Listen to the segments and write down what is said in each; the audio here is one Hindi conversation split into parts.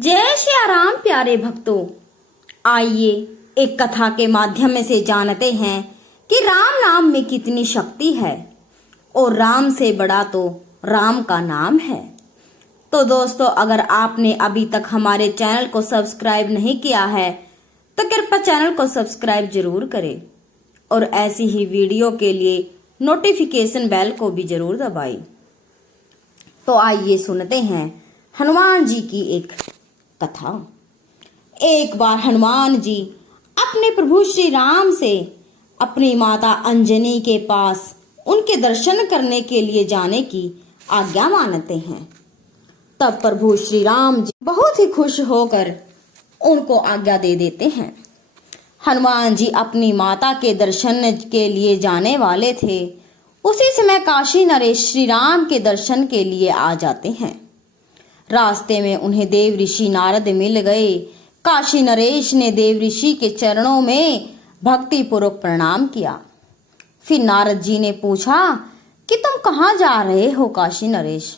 जय श्री राम प्यारे भक्तों, आइए एक कथा के माध्यम से जानते हैं कि राम नाम में कितनी शक्ति है और राम से बड़ा तो राम का नाम है। तो दोस्तों, अगर आपने अभी तक हमारे चैनल को सब्सक्राइब नहीं किया है तो कृपया चैनल को सब्सक्राइब जरूर करें और ऐसी ही वीडियो के लिए नोटिफिकेशन बेल को भी जरूर दबाएं। तो आइए सुनते हैं हनुमान जी की एक कथा। एक बार हनुमान जी अपने प्रभु श्री राम से अपनी माता अंजनी के पास उनके दर्शन करने के लिए जाने की आज्ञा मांगते हैं। तब प्रभु श्री राम जी बहुत ही खुश होकर उनको आज्ञा दे देते हैं। हनुमान जी अपनी माता के दर्शन के लिए जाने वाले थे। उसी समय काशी नरेश श्री राम के दर्शन के लिए आ जाते हैं। रास्ते में उन्हें देव ऋषि नारद मिल गए। काशी नरेश ने देव ऋषि के चरणों में भक्ति पूर्वक प्रणाम किया। फिर नारद जी ने पूछा कि तुम कहाँ जा रहे हो काशी नरेश।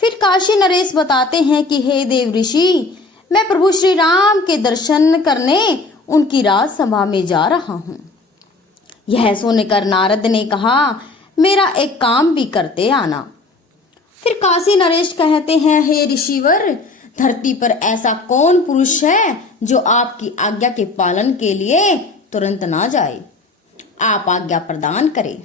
फिर काशी नरेश बताते हैं कि हे देव ऋषि, मैं प्रभु श्री राम के दर्शन करने उनकी राजसभा में जा रहा हूँ। यह सुनकर नारद ने कहा, मेरा एक काम भी करते आना। फिर काशी नरेश कहते हैं, हे ऋषिवर, धरती पर ऐसा कौन पुरुष है जो आपकी आज्ञा के पालन के लिए तुरंत ना जाए। आप आज्ञा प्रदान करें।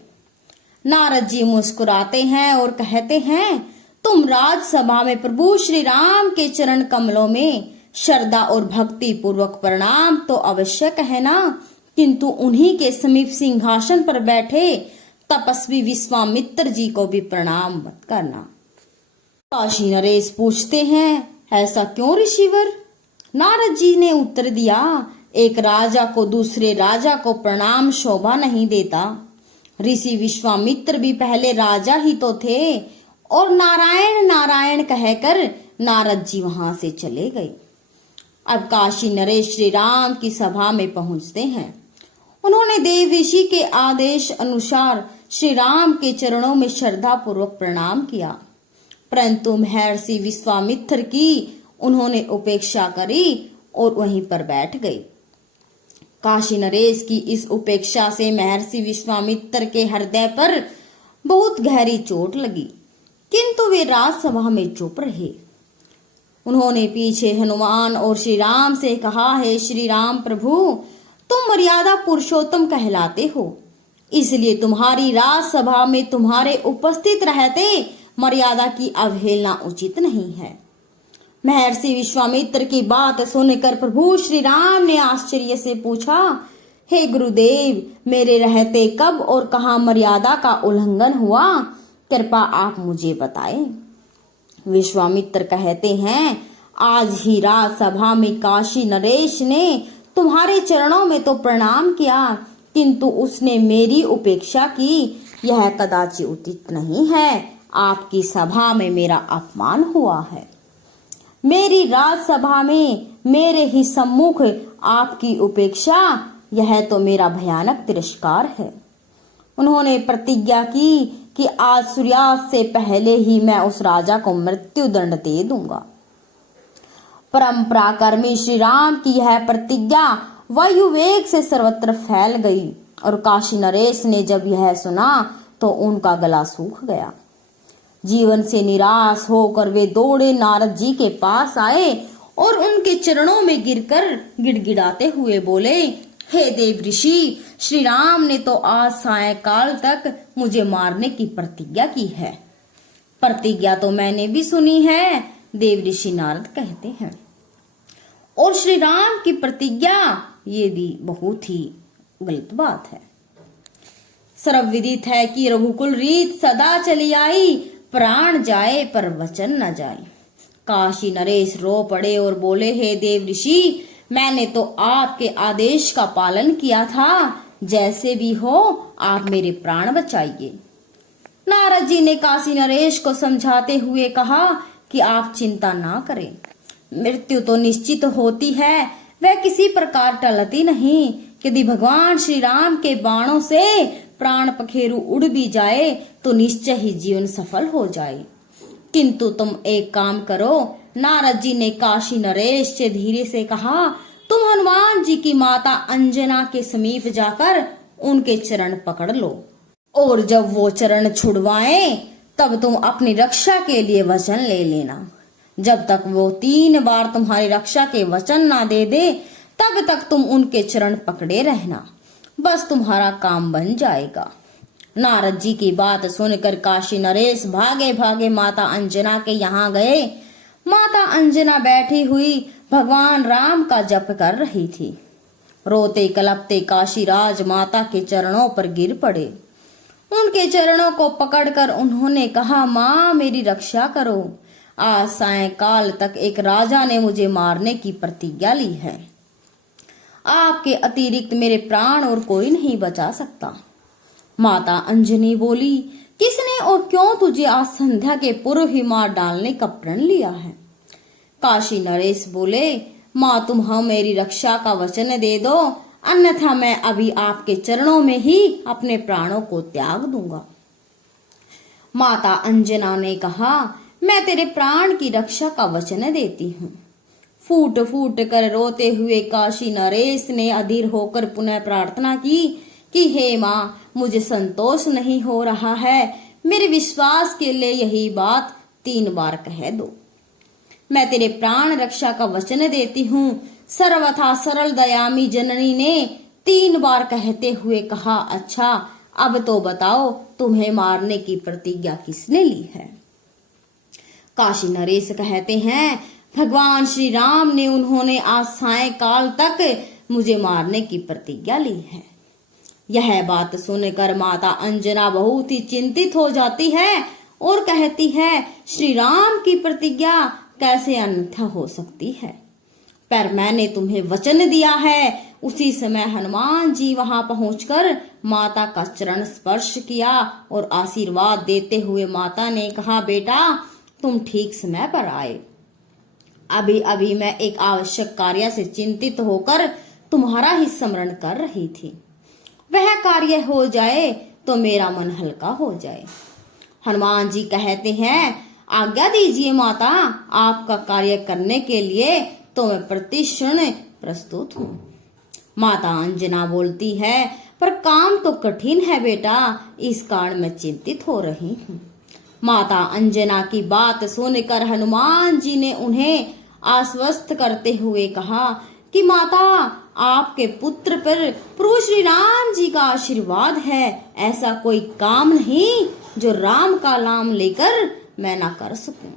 नारद जी मुस्कुराते हैं और कहते हैं, तुम राजसभा में प्रभु श्री राम के चरण कमलों में श्रद्धा और भक्ति पूर्वक प्रणाम तो अवश्य कहना, किंतु उन्हीं के समीप सिंहासन पर बैठे तपस्वी विश्वामित्र जी को भी प्रणाम मत करना। काशी नरेश पूछते हैं, ऐसा क्यों ऋषिवर। नारद जी ने उत्तर दिया, एक राजा को दूसरे राजा को प्रणाम शोभा नहीं देता। ऋषि विश्वामित्र भी पहले राजा ही तो थे। और नारायण नारायण कहकर नारद जी वहां से चले गए। अब काशी नरेश श्री राम की सभा में पहुंचते हैं। उन्होंने देव ऋषि के आदेश अनुसार श्री राम के चरणों में श्रद्धा पूर्वक प्रणाम किया, परंतु महर्षि विश्वामित्र की उन्होंने उपेक्षा करी और वहीं पर बैठ गए। काशी नरेश की इस उपेक्षा से महर्षि विश्वामित्र के हृदय पर बहुत गहरी चोट लगी, किंतु वे राजसभा में चुप रहे। उन्होंने पीछे हनुमान और श्री राम से कहा, हे श्री राम प्रभु, तुम मर्यादा पुरुषोत्तम कहलाते हो, इसलिए तुम्हारी राजसभा में तुम्हारे उपस्थित रहते मर्यादा की अवहेलना उचित नहीं है। महर्षि विश्वामित्र की बात सुनकर प्रभु श्री राम ने आश्चर्य से पूछा, हे गुरुदेव, मेरे रहते कब और कहाँ मर्यादा का उल्लंघन हुआ, कृपा आप मुझे बताएं। विश्वामित्र कहते हैं, आज ही राजसभा में काशी नरेश ने तुम्हारे चरणों में तो प्रणाम किया, किंतु उसने मेरी उपेक्षा की। यह कदाचित उचित नहीं है। आपकी सभा में मेरा अपमान हुआ है। मेरी राजसभा में मेरे ही सम्मुख आपकी उपेक्षा, यह तो मेरा भयानक तिरस्कार है। उन्होंने प्रतिज्ञा की कि आज सूर्यास्त से पहले ही मैं उस राजा को मृत्यु दंड दे दूंगा। परम पराक्रमी श्री राम की यह प्रतिज्ञा वायु वेग से सर्वत्र फैल गई और काशी नरेश ने जब यह सुना तो उनका गला सूख गया। जीवन से निराश होकर वे दौड़े नारद जी के पास आए और उनके चरणों में गिरकर गिड़गिड़ाते हुए बोले, हे देव ऋषि, श्री राम ने तो आज सायंकाल तक मुझे मारने की प्रतिज्ञा की है। प्रतिज्ञा तो मैंने भी सुनी है, देव ऋषि नारद कहते हैं, और श्री राम की प्रतिज्ञा ये भी बहुत ही गलत बात है। सर्वविदित है कि रघुकुल रीत सदा चली आई, प्राण जाए पर वचन न जाए। काशी नरेश रो पड़े और बोले, हे देव ऋषि, मैंने तो आपके आदेश का पालन किया था, जैसे भी हो आप मेरे प्राण बचाइए। नारद जी ने काशी नरेश को समझाते हुए कहा कि आप चिंता ना करें, मृत्यु तो निश्चित होती है, वह किसी प्रकार टलती नहीं। यदि भगवान श्री राम के बाणों से प्राण पखेरु उड़ भी जाए तो निश्चय ही जीवन सफल हो जाए। किंतु तुम एक काम करो, नारद जी ने काशी नरेश से धीरे से कहा, तुम हनुमान जी की माता अंजना के समीप जाकर उनके चरण पकड़ लो और जब वो चरण छुड़वाएं तब तुम अपनी रक्षा के लिए वचन ले लेना। जब तक वो 3 बार तुम्हारी रक्षा के वचन ना दे दे तब तक तुम उनके चरण पकड़े रहना, बस तुम्हारा काम बन जाएगा। नारद जी की बात सुनकर काशी नरेश भागे भागे माता अंजना के यहाँ गए। माता अंजना बैठी हुई भगवान राम का जप कर रही थी। रोते कलपते काशीराज माता के चरणों पर गिर पड़े। उनके चरणों को पकड़कर उन्होंने कहा, माँ मेरी रक्षा करो। आज सायंकाल तक एक राजा ने मुझे मारने की प्रतिज्ञा ली है। आपके अतिरिक्त मेरे प्राण और कोई नहीं बचा सकता। माता अंजनी बोली, किसने और क्यों तुझे आज संध्या के पूर्व ही मार डालने का प्रण लिया है? काशी नरेश बोले, माँ तुम मेरी रक्षा का वचन दे दो, अन्यथा मैं अभी आपके चरणों में ही अपने प्राणों को त्याग दूंगा। माता अंजना ने कहा, मैं तेरे प्राण की रक्षा का वचन देती हूँ। फूट फूट कर रोते हुए काशी नरेश ने अधीर होकर पुनः प्रार्थना की कि हे माँ, मुझे संतोष नहीं हो रहा है, मेरे विश्वास के लिए यही बात 3 बार कह दो। मैं तेरे प्राण रक्षा का वचन देती हूँ। सर्वथा सरल दयामी जननी ने 3 बार कहते हुए कहा, अच्छा अब तो बताओ तुम्हें मारने की प्रतिज्ञा किसने ली है? काशी नरेश कहते हैं, भगवान श्री राम ने, उन्होंने आज सायंकाल तक मुझे मारने की प्रतिज्ञा ली है। यह बात सुनकर माता अंजना बहुत ही चिंतित हो जाती है और कहती है, श्री राम की प्रतिज्ञा कैसे अन्यथा हो सकती है? पर मैंने तुम्हें वचन दिया है। उसी समय हनुमान जी वहां पहुंचकर माता का चरण स्पर्श किया और आशीर्वाद देते हुए माता ने कहा, बेटा तुम ठीक समय पर आए। अभी अभी मैं एक आवश्यक कार्य से चिंतित होकर तुम्हारा ही स्मरण कर रही थी। वह कार्य हो जाए तो मेरा मन हल्का हो जाए। हनुमान जी कहते हैं, आज्ञा दीजिए माता, आपका कार्य करने के लिए तो मैं प्रतिक्षण प्रस्तुत हूँ। माता अंजना बोलती है, पर काम तो कठिन है बेटा, इस कारण मैं चिंतित हो रही हूँ। माता अंजना की बात सुनकर हनुमान जी ने उन्हें आश्वस्त करते हुए कहा कि माता, आपके पुत्र पर प्रभु श्री राम जी का आशीर्वाद है। ऐसा कोई काम नहीं जो राम का नाम लेकर मैं ना कर सकूं।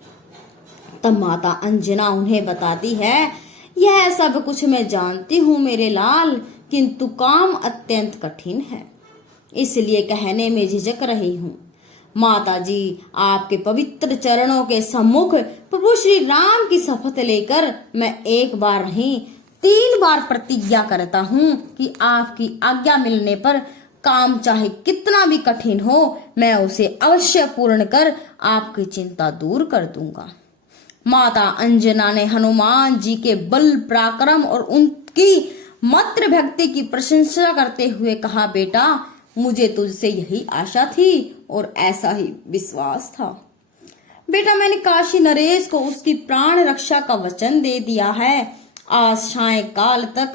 तब माता अंजना उन्हें बताती है, यह सब कुछ मैं जानती हूँ मेरे लाल, किंतु काम अत्यंत कठिन है, इसलिए कहने में झिझक रही हूँ। माता जी, आपके पवित्र चरणों के सम्मुख प्रभु श्री राम की शपथ लेकर मैं 1 बार नहीं 3 बार प्रतिज्ञा करता हूँ कि आपकी आज्ञा मिलने पर काम चाहे कितना भी कठिन हो, मैं उसे अवश्य पूर्ण कर आपकी चिंता दूर कर दूंगा। माता अंजना ने हनुमान जी के बल पराक्रम और उनकी मातृ भक्ति की प्रशंसा करते हुए कहा, बेटा मुझे तुझसे यही आशा थी और ऐसा ही विश्वास था। बेटा मैंने काशी नरेश को उसकी प्राण रक्षा का वचन दे दिया है। आज सायंकाल तक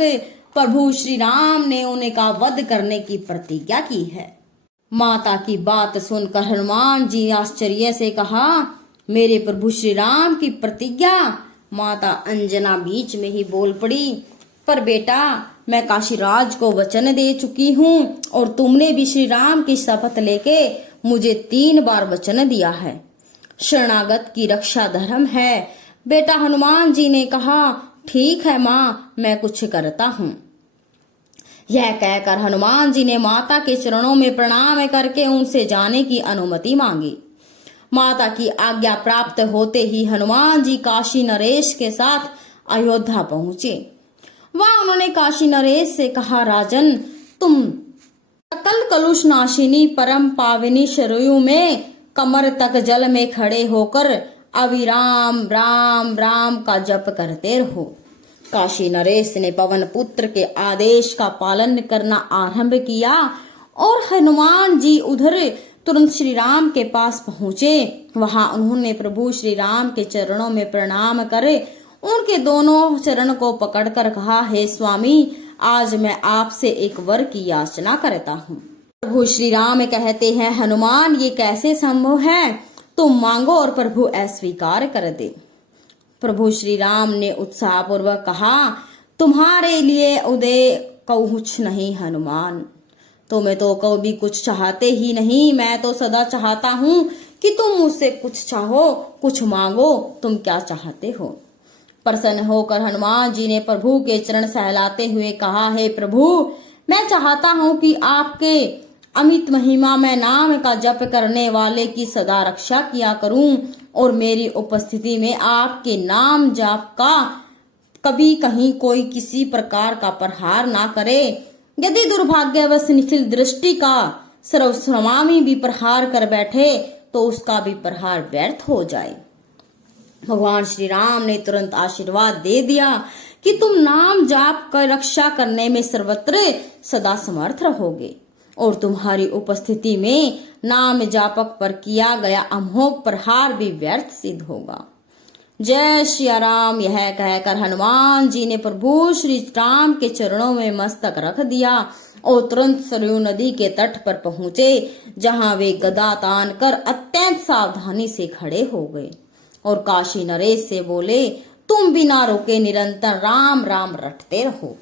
प्रभु श्री राम ने उनका वध करने की प्रतिज्ञा की है। माता की बात सुनकर हनुमान जी आश्चर्य से कहा, मेरे प्रभु श्री राम की प्रतिज्ञा? माता अंजना बीच में ही बोल पड़ी, पर बेटा मैं काशीराज को वचन दे चुकी हूँ और तुमने भी श्री राम की शपथ लेके मुझे 3 बार वचन दिया है। शरणागत की रक्षा धर्म है। बेटा हनुमान जी ने कहा, ठीक है माँ, मैं कुछ करता हूँ। यह कहकर हनुमान जी ने माता के चरणों में प्रणाम करके उनसे जाने की अनुमति मांगी। माता की आज्ञा प्राप्त होते ही हनुमान जी काशी नरेश के साथ अयोध्या पहुंचे। वहां उन्होंने काशी नरेश से कहा, राजन तुम सकल कलुष नाशिनी परम पाविनी सरयू में कमर तक जल में खड़े होकर अविराम राम राम का जप करते रहो। काशी नरेश ने पवन पुत्र के आदेश का पालन करना आरंभ किया और हनुमान जी उधर तुरंत श्री राम के पास पहुंचे। वहां उन्होंने प्रभु श्री राम के चरणों में प्रणाम करे उनके दोनों चरण को पकड़कर कहा, हे स्वामी, आज मैं आपसे एक वर की याचना करता हूँ। प्रभु श्री राम कहते हैं, हनुमान, ये कैसे संभव है? तुम मांगो और प्रभु अस्वीकार कर दे। प्रभु श्री राम ने उत्साहपूर्वक कहा, तुम्हारे लिए उदय कुछ नहीं हनुमान, तुम्हें तो कभी कुछ चाहते ही नहीं। मैं तो सदा चाहता हूँ कि तुम मुझसे कुछ चाहो, कुछ मांगो। तुम क्या चाहते हो? प्रसन्न होकर हनुमान जी ने प्रभु के चरण सहलाते हुए कहा, हे प्रभु, मैं चाहता हूँ कि आपके अमित महिमा में नाम का जप करने वाले की सदा रक्षा किया करूं और मेरी उपस्थिति में आपके नाम जाप का कभी कहीं कोई किसी प्रकार का प्रहार ना करे। यदि दुर्भाग्यवश निखिल दृष्टि का सर्वस्वामी भी प्रहार कर बैठे तो उसका भी प्रहार व्यर्थ हो जाए। भगवान श्री राम ने तुरंत आशीर्वाद दे दिया कि तुम नाम जाप कर रक्षा करने में सर्वत्र सदा समर्थ रहोगे और तुम्हारी उपस्थिति में नाम जापक पर किया गया अमोघ प्रहार भी व्यर्थ सिद्ध होगा। जय श्री राम। यह कहकर हनुमान जी ने प्रभु श्री राम के चरणों में मस्तक रख दिया और तुरंत सरयू नदी के तट पर पहुंचे, जहां वे गदा तान कर अत्यंत सावधानी से खड़े हो गए और काशी नरेश से बोले, तुम बिना रुके निरंतर राम राम रटते रहो।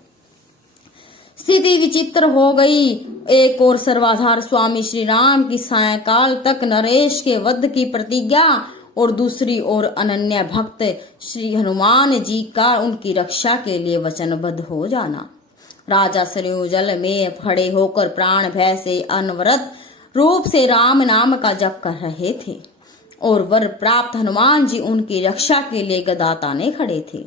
स्थिति विचित्र हो गई। एक और सर्वाधार स्वामी श्री राम की सायंकाल तक नरेश के वध की प्रतिज्ञा और दूसरी ओर अनन्य भक्त श्री हनुमान जी का उनकी रक्षा के लिए वचनबद्ध हो जाना। राजा सरयू जल में खड़े होकर प्राण भय से अनवरत रूप से राम नाम का जप कर रहे थे और वर प्राप्त हनुमान जी उनकी रक्षा के लिए गदा ताने खड़े थे।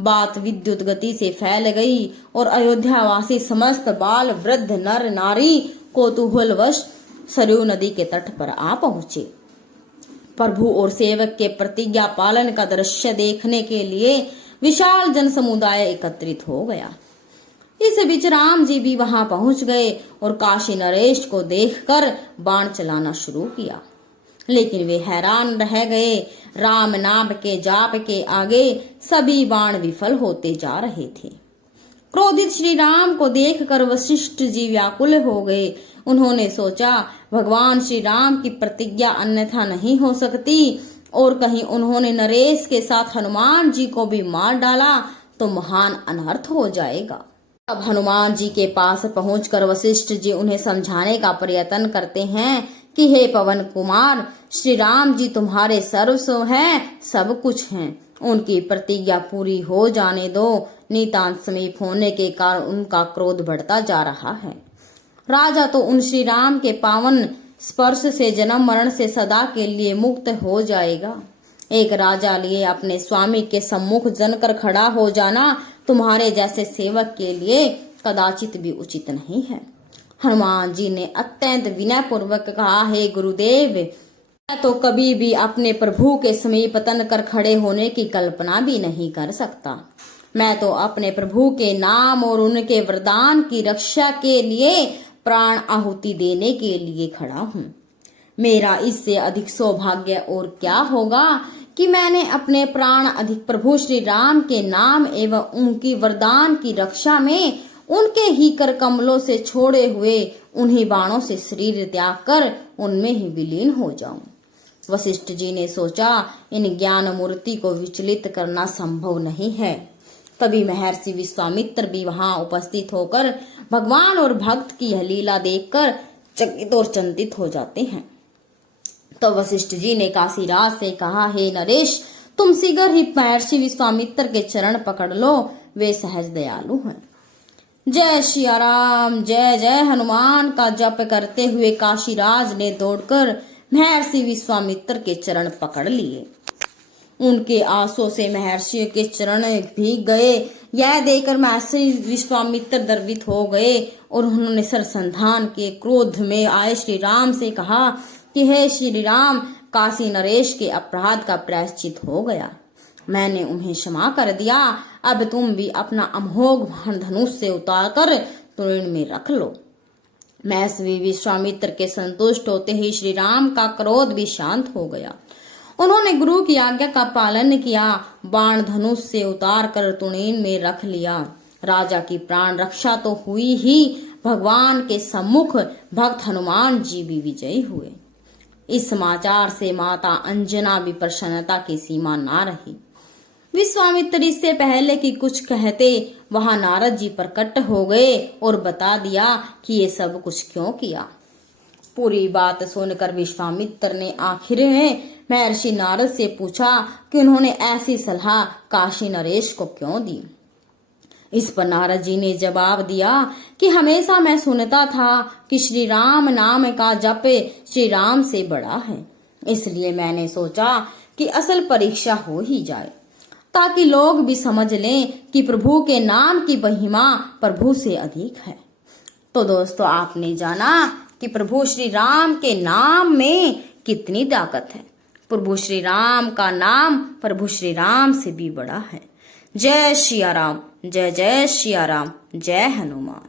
बात विद्युत गति से फैल गई और अयोध्यावासी समस्त बाल वृद्ध नर नारी कौतूहलवश सरयू नदी के तट पर आ पहुंचे। प्रभु और सेवक के प्रतिज्ञा पालन का दृश्य देखने के लिए विशाल जन समुदाय एकत्रित हो गया। इस बीच राम जी भी वहां पहुंच गए और काशी नरेश को देखकर बाण चलाना शुरू किया, लेकिन वे हैरान रह गए। राम नाम के जाप के आगे सभी बाण विफल होते जा रहे थे। क्रोधित श्री राम को देखकर वशिष्ठ जी व्याकुल हो गए। उन्होंने सोचा, भगवान श्री राम की प्रतिज्ञा अन्यथा नहीं हो सकती और कहीं उन्होंने नरेश के साथ हनुमान जी को भी मार डाला तो महान अनर्थ हो जाएगा। अब हनुमान जी के पास पहुंचकर वशिष्ठ जी उन्हें समझाने का प्रयत्न करते हैं कि हे पवन कुमार, श्री राम जी तुम्हारे सर्वस्व हैं, सब कुछ हैं। उनकी प्रतिज्ञा पूरी हो जाने दो। नितांत समीप होने के कारण उनका क्रोध बढ़ता जा रहा है। राजा तो उन श्री राम के पावन स्पर्श से जन्म मरण से सदा के लिए मुक्त हो जाएगा। एक राजा लिए अपने स्वामी के सम्मुख जनकर खड़ा हो जाना तुम्हारे जैसे सेवक के लिए कदाचित भी उचित नहीं है। हनुमान जी ने अत्यंत विनय पूर्वक कहा, हे गुरुदेव, मैं तो कभी भी अपने प्रभु के समीप तन कर खड़े होने की कल्पना भी नहीं कर सकता। मैं तो अपने प्रभु के नाम और उनके वरदान की रक्षा के लिए प्राण आहुति देने के लिए खड़ा हूँ। मेरा इससे अधिक सौभाग्य और क्या होगा कि मैंने अपने प्राण अधिक प्रभु श्री राम के नाम एवं उनकी वरदान की रक्षा में उनके ही कर कमलों से छोड़े हुए उन्हीं बाणों से शरीर त्याग कर उनमें ही विलीन हो जाऊं। वशिष्ठ जी ने सोचा, इन ज्ञान मूर्ति को विचलित करना संभव नहीं है। तभी महर्षि विश्वामित्र भी वहां उपस्थित होकर भगवान और भक्त की यह लीला देखकर चकित और चिंतित हो जाते हैं। तो वशिष्ठ जी ने काशीराज से कहा, हे नरेश, तुम शीघ्र ही महर्षि विश्वामित्र के चरण पकड़ लो, वे सहज दयालु हैं। जय श्री राम, जय जय हनुमान का जप करते हुए काशीराज ने दौड़कर महर्षि विश्वामित्र के चरण पकड़ लिए। उनके आंसुओं से महर्षि के चरण भीग गए। यह देखकर महर्षि विश्वामित्र गर्वित हो गए और उन्होंने सरसंधान के क्रोध में आए श्री राम से कहा कि हे श्री राम, काशी नरेश के अपराध का प्रायश्चित हो गया। मैंने उन्हें क्षमा कर दिया। अब तुम भी अपना अमोघ धनुष से उतारकर तुरीन में रख लो। महर्षि विश्वामित्र के संतुष्ट होते ही श्री राम का क्रोध भी शांत हो गया। उन्होंने गुरु की आज्ञा का पालन किया, बाण धनुष से उतार कर तुणीन में रख लिया। राजा की प्राण रक्षा तो हुई ही, भगवान के सम्मुख भक्त हनुमान जी भी विजयी हुए। इस समाचार से माता अंजना भी प्रसन्नता की सीमा ना रही। विश्वामित्र इससे पहले कि कुछ कहते वहां नारद जी प्रकट हो गए और बता दिया कि ये सब कुछ क्यों किया। पूरी बात सुनकर विश्वामित्र ने आखिर में महर्षि नारद से पूछा कि उन्होंने ऐसी सलाह काशी नरेश को क्यों दी। इस पर नारद जी ने जवाब दिया कि हमेशा मैं सुनता था कि श्री राम नाम का जप श्री राम से बड़ा है, इसलिए मैंने सोचा कि असल परीक्षा हो ही जाए, ताकि लोग भी समझ लें कि प्रभु के नाम की महिमा प्रभु से अधिक है। तो दोस्तों, आपने जाना कि प्रभु श्री राम के नाम में कितनी ताकत है। प्रभु श्री राम का नाम प्रभु श्री राम से भी बड़ा है। जय सिया राम, जय जय सिया राम, जय हनुमान।